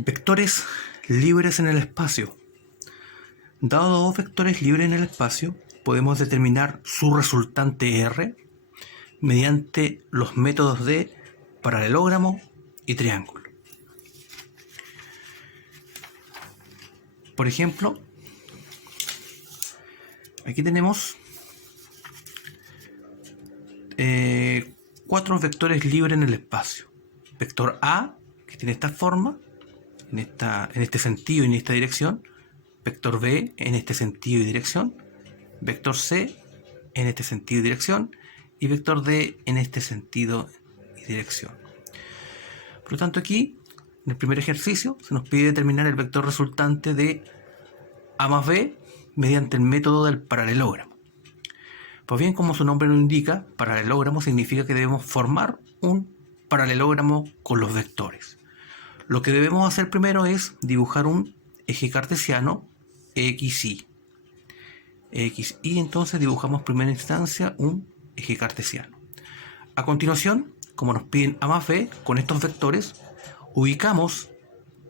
Vectores libres en el espacio. Dado dos vectores libres en el espacio, podemos determinar su resultante R mediante los métodos de paralelogramo y triángulo. Por ejemplo, aquí tenemos cuatro vectores libres en el espacio. Vector A, que tiene esta forma, en este sentido y en esta dirección. Vector B en este sentido y dirección. Vector C en este sentido y dirección. Y vector D en este sentido y dirección. Por lo tanto, aquí, en el primer ejercicio, se nos pide determinar el vector resultante de A más B mediante el método del paralelogramo. Pues bien, como su nombre lo indica, paralelogramo significa que debemos formar un paralelogramo con los vectores. Lo que debemos hacer primero es dibujar un eje cartesiano XY. Entonces dibujamos en primera instancia un eje cartesiano. A continuación, como nos piden A más B, con estos vectores, ubicamos,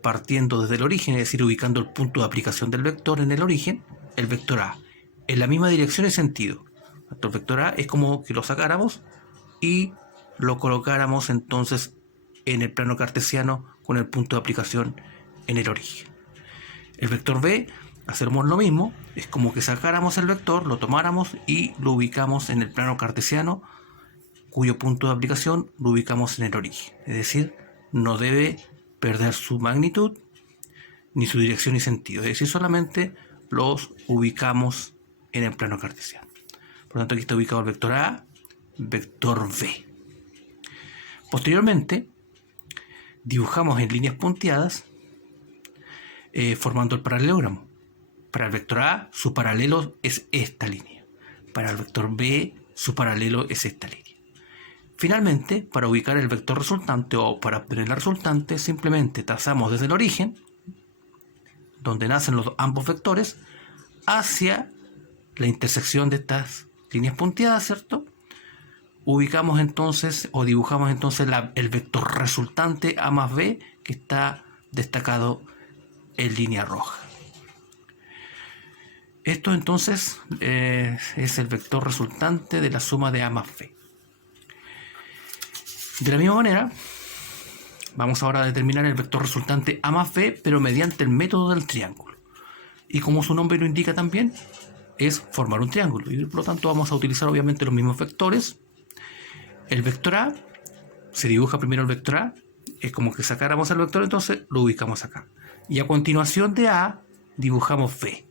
partiendo desde el origen, es decir, ubicando el punto de aplicación del vector en el origen, el vector A, en la misma dirección y sentido. El vector A es como que lo sacáramos y lo colocáramos entonces en el plano cartesiano con el punto de aplicación en el origen. El vector B, hacemos lo mismo, es como que sacáramos el vector, lo tomáramos y lo ubicamos en el plano cartesiano, cuyo punto de aplicación lo ubicamos en el origen. Es decir, no debe perder su magnitud, ni su dirección y sentido. Es decir, solamente los ubicamos en el plano cartesiano. Por lo tanto, aquí está ubicado el vector A, vector B. Posteriormente, dibujamos en líneas punteadas formando el paralelogramo. Para el vector A, su paralelo es esta línea. Para el vector B, su paralelo es esta línea. Finalmente, para ubicar el vector resultante o para obtener la resultante, simplemente trazamos desde el origen, donde nacen ambos vectores, hacia la intersección de estas líneas punteadas, ¿cierto? Ubicamos entonces o dibujamos entonces el vector resultante A más B, que está destacado en línea roja. Esto entonces es el vector resultante de la suma de A más B. De la misma manera, vamos ahora a determinar el vector resultante A más B, pero mediante el método del triángulo. Y como su nombre lo indica también, es formar un triángulo. Y por lo tanto vamos a utilizar obviamente los mismos vectores. El vector A, se dibuja primero el vector A, es como que sacáramos el vector, entonces lo ubicamos acá. Y a continuación de A, dibujamos B.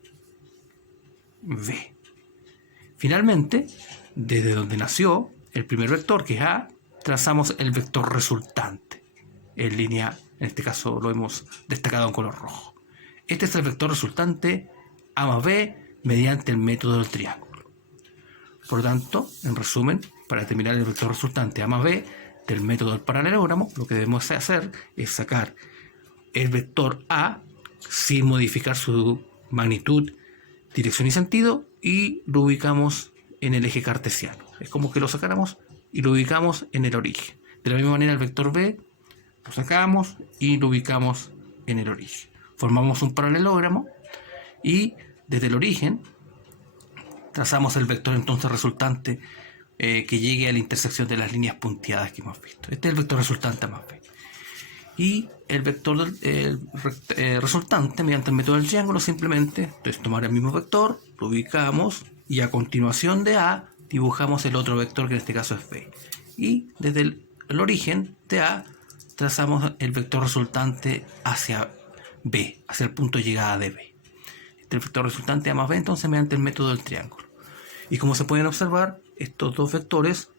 Finalmente, desde donde nació el primer vector, que es A, trazamos el vector resultante en línea, en este caso lo hemos destacado en color rojo. Este es el vector resultante A más B mediante el método del triángulo. Por lo tanto, en resumen, para determinar el vector resultante A más B del método del paralelogramo, lo que debemos hacer es sacar el vector A sin modificar su magnitud, dirección y sentido, y lo ubicamos en el eje cartesiano. Es como que lo sacáramos y lo ubicamos en el origen. De la misma manera el vector B lo sacamos y lo ubicamos en el origen. Formamos un paralelogramo y desde el origen trazamos el vector entonces resultante que llegue a la intersección de las líneas punteadas que hemos visto. Este es el vector resultante A más B. Y el vector resultante mediante el método del triángulo simplemente, entonces tomar el mismo vector, lo ubicamos y a continuación de A dibujamos el otro vector que en este caso es B. Y desde el origen de A trazamos el vector resultante hacia B, hacia el punto de llegada de B. Este es el vector resultante A más B entonces mediante el método del triángulo. Y como se pueden observar, estos dos vectores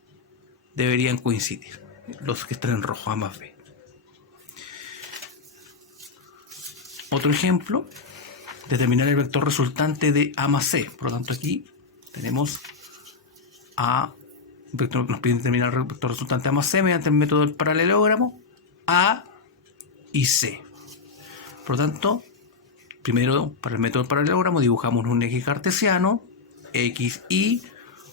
deberían coincidir, los que están en rojo, A más B. Otro ejemplo, determinar el vector resultante de A más C. Por lo tanto, aquí tenemos A, vector, nos piden determinar el vector resultante A más C mediante el método del paralelogramo, A y C. Por lo tanto, primero, para el método del paralelogramo, dibujamos un eje cartesiano, X, Y,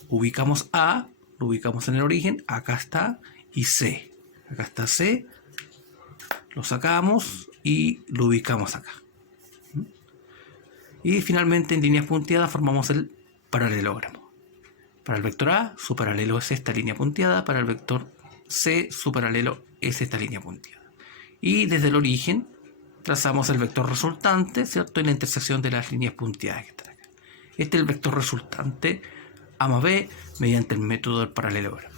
ubicamos A, lo ubicamos en el origen, acá está, y C. Acá está C, lo sacamos y lo ubicamos acá. Y finalmente en líneas punteadas formamos el paralelogramo. Para el vector A, su paralelo es esta línea punteada. Para el vector C, su paralelo es esta línea punteada. Y desde el origen trazamos el vector resultante, ¿cierto?, en la intersección de las líneas punteadas que están acá. Este es el vector resultante A más B mediante el método del paralelogramo.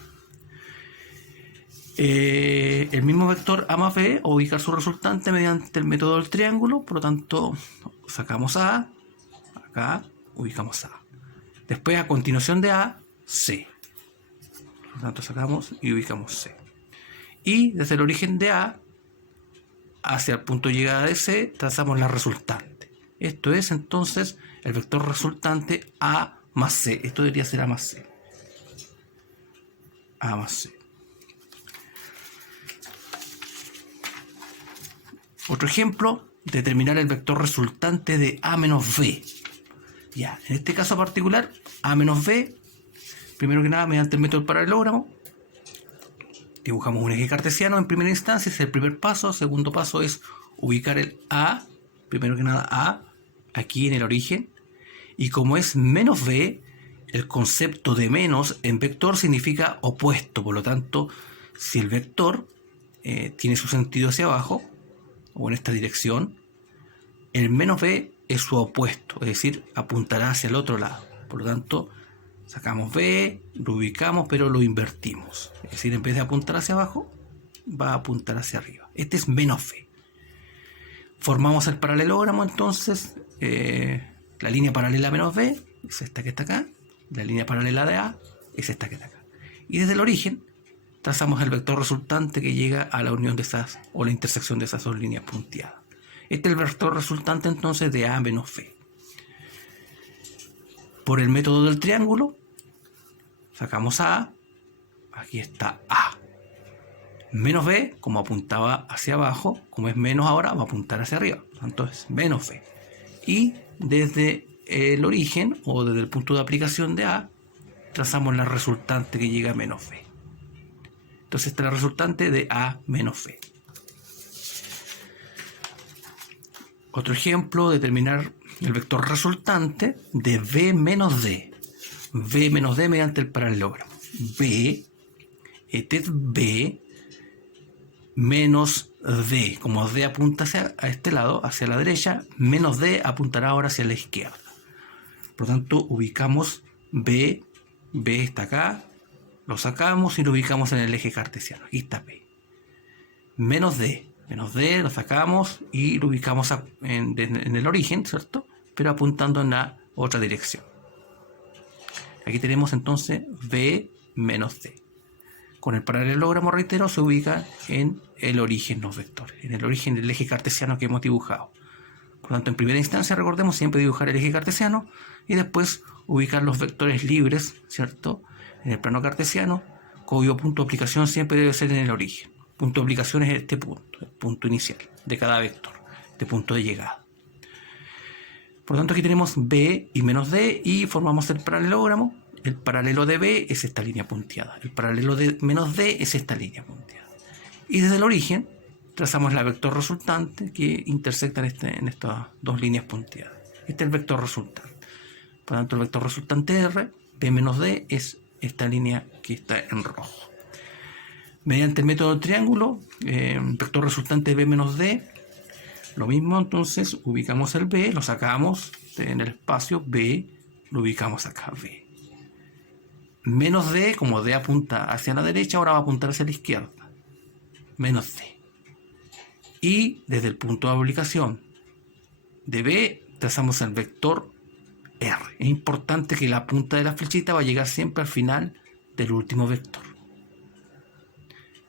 El mismo vector A más B, ubicar su resultante mediante el método del triángulo. Por lo tanto, sacamos A, acá ubicamos A. Después, a continuación de A, C. Por lo tanto, sacamos y ubicamos C. Y desde el origen de A hacia el punto de llegada de C, trazamos la resultante. Esto es entonces el vector resultante A más C. Esto debería ser A más C. A más C. Otro ejemplo, determinar el vector resultante de A menos B. Ya, en este caso particular, A menos B, primero que nada, mediante el método del paralelogramo, dibujamos un eje cartesiano en primera instancia, ese es el primer paso. Segundo paso es ubicar el A, primero que nada A, aquí en el origen. Y como es menos B, el concepto de menos en vector significa opuesto. Por lo tanto, si el vector tiene su sentido hacia abajo, o en esta dirección, el menos B es su opuesto, es decir, apuntará hacia el otro lado. Por lo tanto, sacamos B, lo ubicamos, pero lo invertimos. Es decir, en vez de apuntar hacia abajo, va a apuntar hacia arriba. Este es menos B. Formamos el paralelogramo, entonces, la línea paralela a menos B es esta que está acá, la línea paralela de A es esta que está acá. Y desde el origen, trazamos el vector resultante que llega a la unión de esas, o la intersección de esas dos líneas punteadas. Este es el vector resultante entonces de A menos B. Por el método del triángulo, sacamos A, aquí está A. Menos B, como apuntaba hacia abajo, como es menos ahora, va a apuntar hacia arriba. Entonces, menos B. Y desde el origen, o desde el punto de aplicación de A, trazamos la resultante que llega a menos B. Entonces, esta es la resultante de A menos B. Otro ejemplo, determinar el vector resultante de B menos D. B menos D mediante el paralelogramo. B, este es B menos D. Como D apunta hacia a este lado, hacia la derecha, menos D apuntará ahora hacia la izquierda. Por lo tanto, ubicamos B, B está acá, lo sacamos y lo ubicamos en el eje cartesiano. Aquí está B. Menos D lo sacamos y lo ubicamos en el origen, ¿cierto? Pero apuntando en la otra dirección. Aquí tenemos entonces B menos D. Con el paralelogramo, reitero, se ubica en el origen los vectores, en el origen del eje cartesiano que hemos dibujado. Por lo tanto, en primera instancia, recordemos siempre dibujar el eje cartesiano y después ubicar los vectores libres, ¿cierto?, en el plano cartesiano, cuyo punto de aplicación siempre debe ser en el origen. Punto de aplicación es este punto, el punto inicial de cada vector, de punto de llegada. Por lo tanto, aquí tenemos B y menos D y formamos el paralelogramo. El paralelo de B es esta línea punteada. El paralelo de menos D es esta línea punteada. Y desde el origen trazamos la vector resultante que intersecta en estas dos líneas punteadas. Este es el vector resultante. Por lo tanto, el vector resultante R, B menos D, es esta línea que está en rojo. Mediante el método del triángulo, vector resultante de B menos D, lo mismo, entonces ubicamos el B, lo sacamos en el espacio B, lo ubicamos acá, B. Menos D, como D apunta hacia la derecha, ahora va a apuntar hacia la izquierda. Menos D. Y desde el punto de aplicación de B, trazamos el vector R. Es importante que la punta de la flechita va a llegar siempre al final del último vector.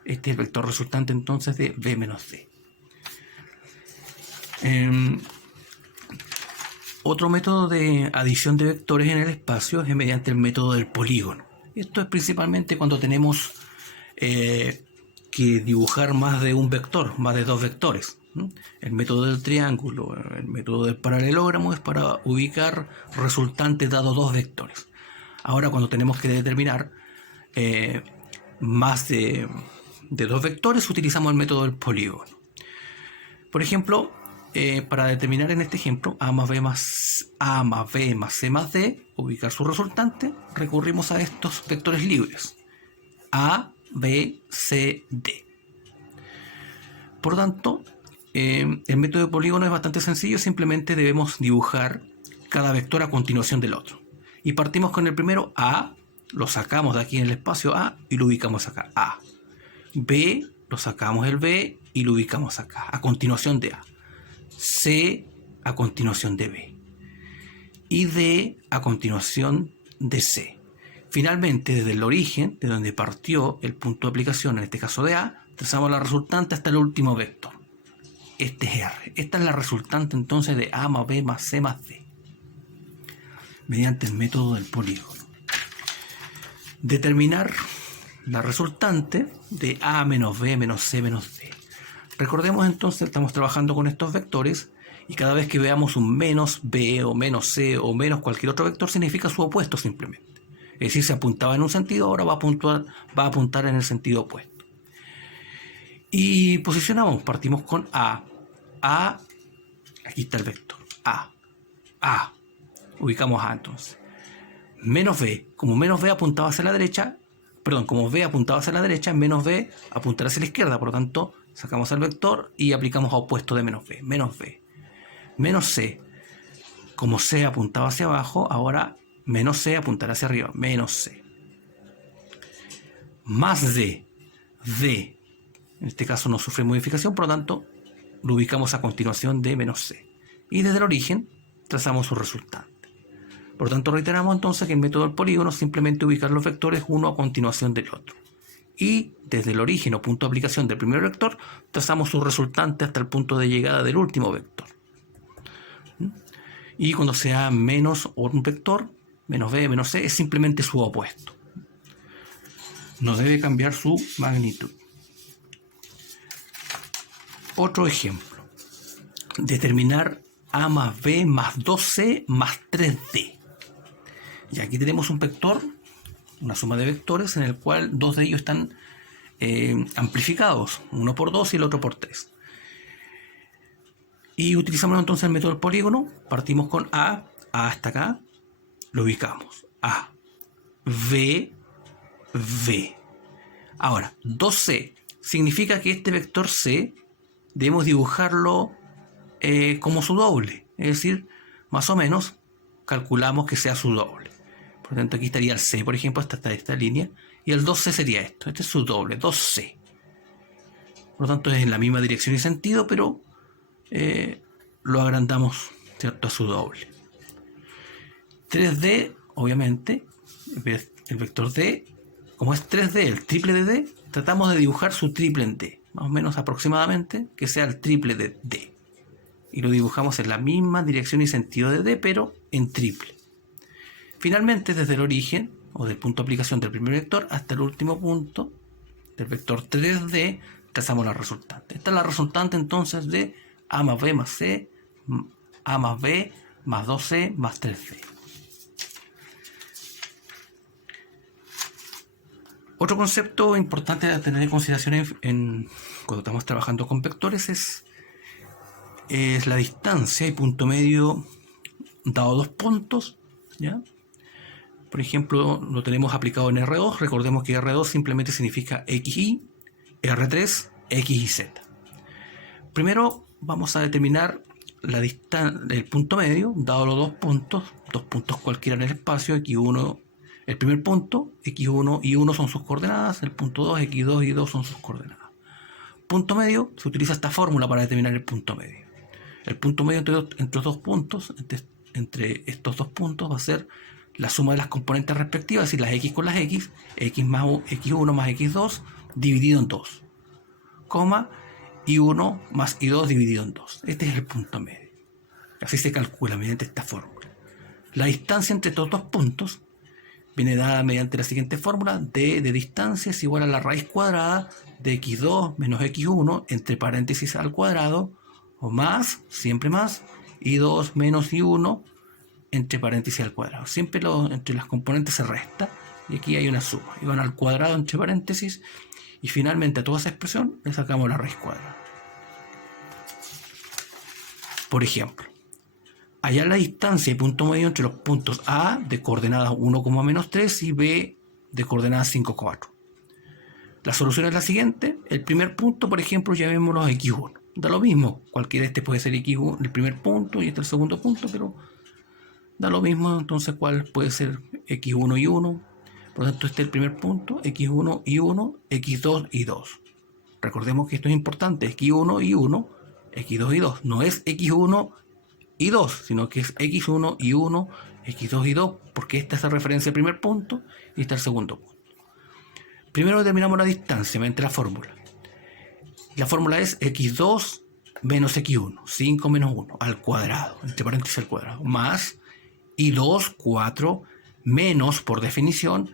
Este es el vector resultante entonces de B menos D. Otro método de adición de vectores en el espacio es mediante el método del polígono. Esto es principalmente cuando tenemos que dibujar más de un vector, más de dos vectores. El método del triángulo, el método del paralelogramo es para ubicar resultantes dados dos vectores. Ahora, cuando tenemos que determinar más de dos vectores, utilizamos el método del polígono. Por ejemplo, para determinar en este ejemplo A más B más C más D, ubicar su resultante, recurrimos a estos vectores libres. A, B, C, D. Por lo tanto, el método de polígono es bastante sencillo, simplemente debemos dibujar cada vector a continuación del otro. Y partimos con el primero, A, lo sacamos de aquí en el espacio A y lo ubicamos acá, A. B, lo sacamos el B y lo ubicamos acá, a continuación de A. C, a continuación de B. Y D, a continuación de C. Finalmente, desde el origen, de donde partió el punto de aplicación, en este caso de A, trazamos la resultante hasta el último vector. Este es R. Esta es la resultante entonces de A más B más C más D, mediante el método del polígono. Determinar la resultante de A menos B menos C menos D. Recordemos entonces, estamos trabajando con estos vectores y cada vez que veamos un menos B o menos C o menos cualquier otro vector significa su opuesto simplemente. Es decir, se apuntaba en un sentido, ahora va a apuntar en el sentido opuesto. Y posicionamos, partimos con A. A, aquí está el vector. A. Ubicamos A entonces. Menos B. Como menos B apuntaba hacia la derecha, como B apuntaba hacia la derecha, menos B apuntará hacia la izquierda. Por lo tanto, sacamos el vector y aplicamos a opuesto de menos B. Menos B. Menos C. Como C apuntaba hacia abajo, ahora menos C apuntará hacia arriba. Menos C. Más D. D. En este caso no sufre modificación, por lo tanto, lo ubicamos a continuación de menos C. Y desde el origen, trazamos su resultante. Por lo tanto, reiteramos entonces que el método del polígono es simplemente ubicar los vectores uno a continuación del otro. Y desde el origen o punto de aplicación del primer vector, trazamos su resultante hasta el punto de llegada del último vector. Y cuando sea menos un vector, menos B, menos C, es simplemente su opuesto. No debe cambiar su magnitud. Otro ejemplo. Determinar A más B más 2C más 3D. Y aquí tenemos un vector, una suma de vectores en el cual dos de ellos están amplificados, uno por 2 y el otro por 3. Y utilizamos entonces el método del polígono, partimos con A hasta acá, lo ubicamos, A, B, B. Ahora, 2C significa que este vector C debemos dibujarlo como su doble, es decir, más o menos calculamos que sea su doble. Por lo tanto, aquí estaría el C, por ejemplo, hasta esta línea, y el 2C sería esto, este es su doble, 2C. Por lo tanto, es en la misma dirección y sentido, pero lo agrandamos, ¿cierto?, a su doble. 3D, obviamente, el vector D, como es 3D, el triple de D, tratamos de dibujar su triple en D, más o menos aproximadamente, que sea el triple de D. Y lo dibujamos en la misma dirección y sentido de D, pero en triple. Finalmente, desde el origen, o del punto de aplicación del primer vector, hasta el último punto del vector 3D, trazamos la resultante. Esta es la resultante entonces de A más B más C, A más B más 2C más 3D. Otro concepto importante a tener en consideración cuando estamos trabajando con vectores es la distancia y punto medio dado dos puntos, ¿ya? Por ejemplo, lo tenemos aplicado en R2. Recordemos que R2 simplemente significa XY, R3, X y Z. Primero vamos a determinar la distancia, el punto medio, dado los dos puntos cualquiera en el espacio, X1, el primer punto, X1 y 1 son sus coordenadas, el punto 2, X2 y 2 son sus coordenadas. Punto medio, se utiliza esta fórmula para determinar el punto medio. El punto medio entre los dos puntos, entre estos dos puntos, va a ser la suma de las componentes respectivas, es decir, las X con las X, X más X1 más X2 dividido en 2, coma, Y1 más Y2 dividido en 2. Este es el punto medio. Así se calcula mediante esta fórmula. La distancia entre estos dos puntos viene dada mediante la siguiente fórmula: D de distancia es igual a la raíz cuadrada de X2 menos X1 entre paréntesis al cuadrado, o más, siempre más, Y2 menos Y1 entre paréntesis al cuadrado. Siempre entre las componentes se resta y aquí hay una suma. Y van al cuadrado entre paréntesis y finalmente a toda esa expresión le sacamos la raíz cuadrada. Por ejemplo, hallar la distancia y punto medio entre los puntos A de coordenadas 1,-3 y B de coordenadas 5,4. La solución es la siguiente. El primer punto, por ejemplo, llamémoslo x1. Da lo mismo. Cualquiera de este puede ser x1, el primer punto, y este el segundo punto, pero da lo mismo. Entonces, ¿cuál puede ser x1 y 1? Por lo tanto, este es el primer punto, x1 y 1, x2 y 2. Recordemos que esto es importante, x1 y 1, x2 y 2. No es x1 y 2, sino que es x1 y 1, x2 y 2, porque esta es la referencia al primer punto y esta es el segundo punto. Primero determinamos la distancia mediante la fórmula. La fórmula es x2 menos x1, 5 menos 1 al cuadrado, entre paréntesis al cuadrado, más y2, 4, menos, por definición,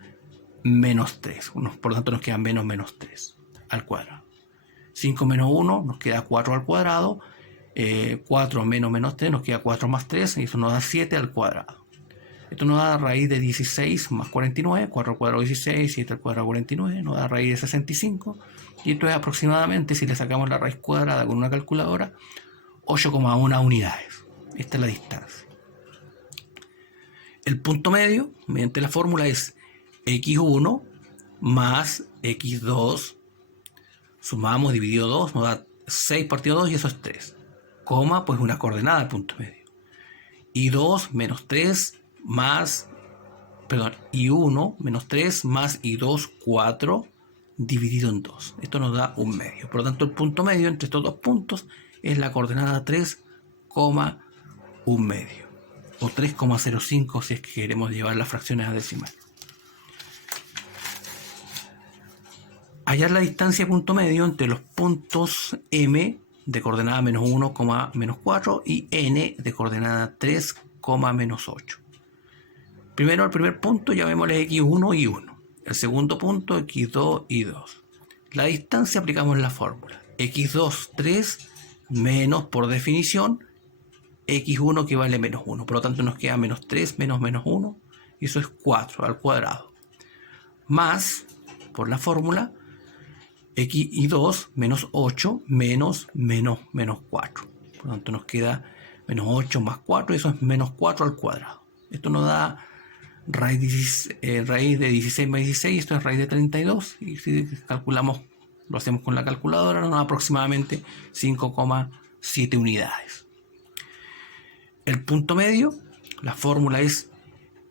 menos 3. Por lo tanto nos queda menos 3 al cuadrado. 5 menos 1 nos queda 4 al cuadrado. 4 menos 3 nos queda 4 más 3, y eso nos da 7 al cuadrado. Esto nos da raíz de 16 más 49, 4 al cuadrado 16, 7 al cuadrado 49, nos da raíz de 65, y esto es aproximadamente, si le sacamos la raíz cuadrada con una calculadora, 8,1 unidades. Esta es la distancia. El punto medio, mediante la fórmula, es x1 más x2, sumamos, dividido 2, nos da 6 partido 2, y eso es 3. Coma, pues una coordenada al punto medio. Y 2 menos 3 más, y 1 menos 3 más y 2, 4, dividido en 2. Esto nos da un medio. Por lo tanto, el punto medio entre estos dos puntos es la coordenada 3, un medio. O 3,05 si es que queremos llevar las fracciones a decimal. Hallar la distancia punto medio entre los puntos M de coordenada menos 1, menos 4 y N de coordenada 3, menos 8. Primero, el primer punto llamémosle x1 y 1. El segundo punto, x2 y 2. La distancia aplicamos la fórmula. x2, 3, menos, por definición, x1 que vale menos 1. Por lo tanto, nos queda menos 3 menos 1, y eso es 4 al cuadrado. Más, por la fórmula, x y 2 menos 8 menos 4. Por lo tanto, nos queda menos 8 más 4, y eso es menos 4 al cuadrado. Esto nos da raíz de 16 más 16, esto es raíz de 32, y si calculamos, lo hacemos con la calculadora, nos da aproximadamente 5,7 unidades. El punto medio, la fórmula es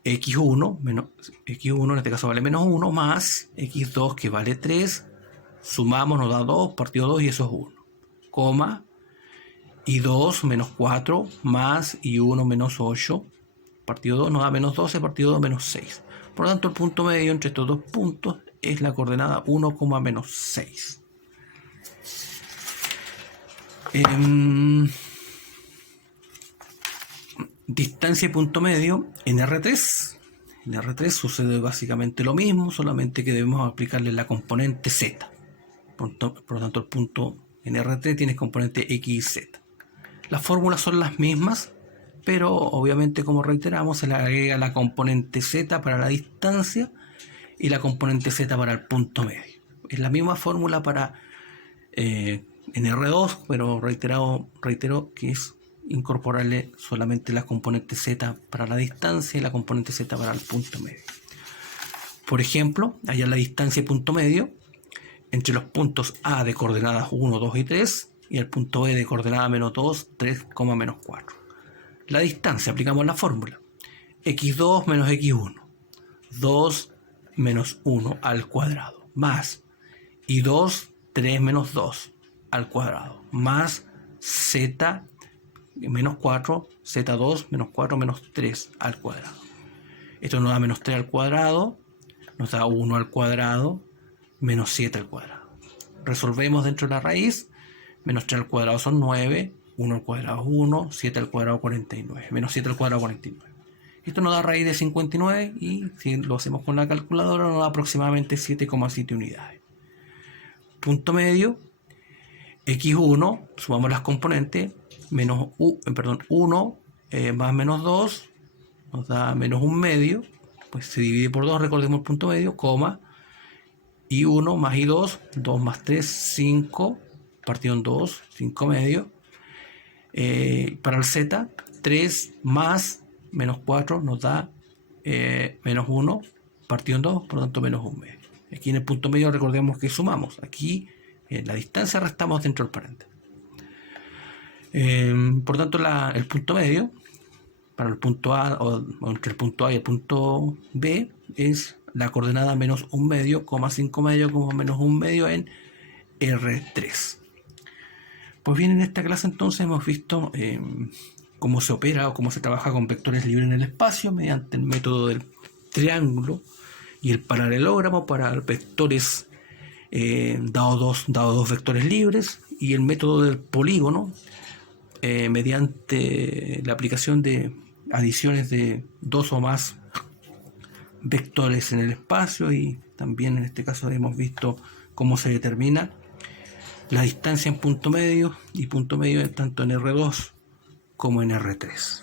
x1, en este caso vale menos 1, más x2 que vale 3, sumamos, nos da 2, partido 2, y eso es 1, coma, y 2 menos 4, más y 1 menos 8, partido 2 nos da menos 12, partido 2 menos 6. Por lo tanto, el punto medio entre estos dos puntos es la coordenada 1, menos 6. Distancia y punto medio en R3. En R3 sucede básicamente lo mismo, solamente que debemos aplicarle la componente Z. Por lo tanto, el punto en R3 tiene componente X y Z. Las fórmulas son las mismas, pero obviamente, como reiteramos, se le agrega la componente Z para la distancia y la componente Z para el punto medio. Es la misma fórmula para en R2, pero reitero que es incorporarle solamente la componente Z para la distancia y la componente Z para el punto medio. Por ejemplo, hallar la distancia y punto medio entre los puntos A de coordenadas 1, 2 y 3 y el punto B de coordenada menos 2, 3, menos 4. La distancia, aplicamos la fórmula. x2 menos x1. 2 menos 1 al cuadrado. Más y 2, 3 menos 2 al cuadrado. Más z menos 4, z2 menos 4 menos 3 al cuadrado. Esto nos da menos 3 al cuadrado, nos da 1 al cuadrado, menos 7 al cuadrado. Resolvemos dentro de la raíz. Menos 3 al cuadrado son 9, 1 al cuadrado es 1, 7 al cuadrado 49, menos 7 al cuadrado 49. Esto nos da raíz de 59, y si lo hacemos con la calculadora nos da aproximadamente 7,7 unidades. Punto medio, x1, sumamos las componentes, 1 más menos 2 nos da menos un medio, pues se divide por 2, recordemos el punto medio, coma, y 1 más y2, 2 más 3, 5, partido en 2, 5 medio, Para el z, 3 más menos 4 nos da menos 1 partido en 2, por lo tanto menos 1 medio. Aquí en el punto medio recordemos que sumamos. Aquí la distancia restamos dentro del paréntesis. Por tanto, el punto medio para el punto A o entre el punto A y el punto B es la coordenada menos 1 medio, 5 medio, menos 1 medio en R3. Pues bien, en esta clase entonces hemos visto cómo se opera o cómo se trabaja con vectores libres en el espacio mediante el método del triángulo y el paralelogramo para vectores dado dos vectores libres, y el método del polígono mediante la aplicación de adiciones de 2 o más vectores en el espacio, y también en este caso hemos visto cómo se determina la distancia en punto medio y punto medio tanto en R2 como en R3.